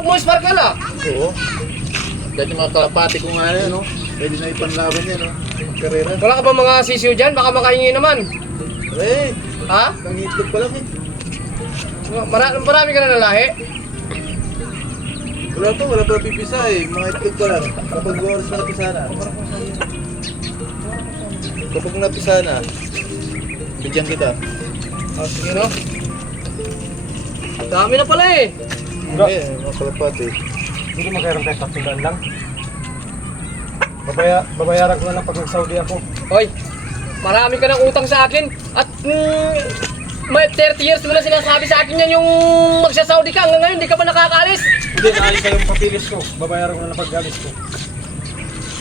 alok mo, Sparkle ah. Oo. Dahil yung mga kalapati ko nga yan, no? Pwede na ipanlaban yan, no? Karera. Wala ka ba mga sisiyo dyan? Baka makahingi naman. Eh, Ha? nangitlog pa lang eh. Marami ka na nalahi? Wala pa pipisa eh. Mga itlog pa lang. Kapag oras na napisa na. Kapag napisa na, bigyan kita. Oh, sige no. Dami na pala eh. Hindi, mga kalapati. Hindi magkaroon tayo tatulan lang. Babayaran ko na lang pag nag-Saudi ako. Hoy, marami ka ng utang sa akin. At may 30 years mo na sinasabi sa akin yan yung magsa-Saudi ka. Hanggang ngayon, di ka pa nakakaalis. Hindi, naalis na yung papilis ko. Babayaran ko na lang pag-alis ko.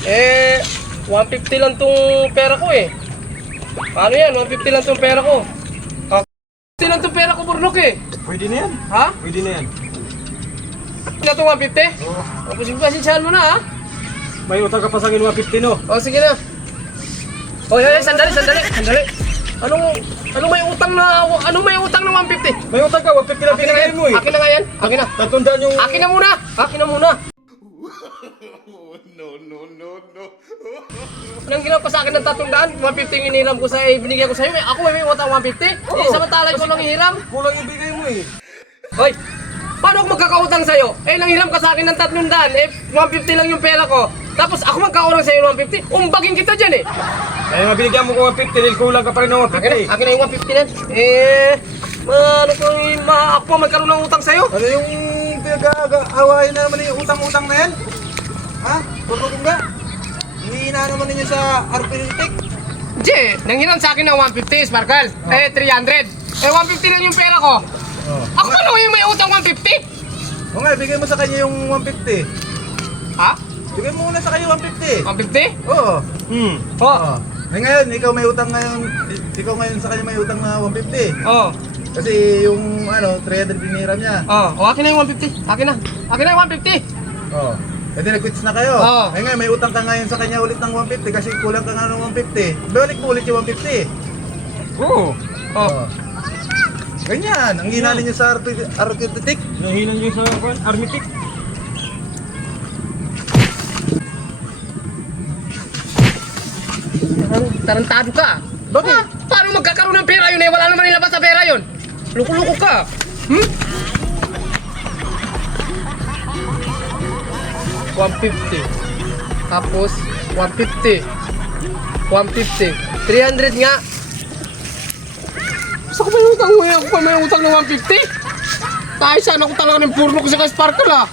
Eh, 150 lang tong pera ko eh. Paano yan? 150 lang tong pera ko. 150 lang tong pera ko, Burnok eh. Pwede na yan. Ha? Pwede na yan. Na tong 150? Oo. O, pasensyahan mo na ha. May utang ka pa sa akin 150 no? O, sige na. O, sandali. Anong may utang na 150? May utang ka, 150 lang pinakain mo eh. Akin na nga yan. Akin na. Tatundaan yung... Akin na muna. Anong ginawa pa sa akin ng 300? 150 yung iniram ko sa binigyan ko sa'yo. Ako may utang 150? Oo. Eh, samantalay ko lang hiram. Kulang ibigay mo eh. Hoy, paano ako magkakautang sa'yo? Eh, nanghiram ka sa akin ng 300. Eh, 150 lang yung pera ko. Tapos ako magkakautang sa'yo ng 150. Umbagin kita dyan eh. Eh, mabinigyan mo ko 150 dahil kulang ka pa rin ng 150. Akin na yung 150 na. Eh, ano kung ako pa magkaroon ng utang sa'yo? Ano yung pinag-aawain na naman yung utang-utang na yan? Ha? Puro kong ga? Hihina naman ninyo sa arpilitik? Jay, nanghiram sa akin ng 150, Sparkle. Eh, 300. Eh, 150 lang yung pera ko. Oh. Ako pa lang yung may utang 150? O nga, bigay mo sa kanya yung 150. Ha? Bigay mo muna sa kanya 150. 150? Oo. Oh. Oo. Eh ngayon, ikaw may utang ngayon. Ikaw ngayon sa kanya may utang na 150. Oh. Kasi yung 300 biniram niya. Oh. Oh, akin na yung 150. Akin na yung 150. Oo. Eh di nag-quits na kayo. Oo. Eh ngayon, may utang ka ngayon sa kanya ulit ng 150 kasi kulang ka nga ng 150. Balik mo ulit yung 150. Oo. Oh. Oo. Ganyan, ang hina ninyo sa arkitek. Nahinan nyo sa armitik. Tarantado ka. Bakit? Paano magkakaroon ng pera yun eh? Wala naman nilabas sa pera yun. Luko-luko ka. Hmm? 150. Tapos 150. 150. 300 nga. Gusto ko ba yung utang mo? Ako pa may utang ng 150? Kahit saan ako talaga ng purno ko sa Sparkle ah.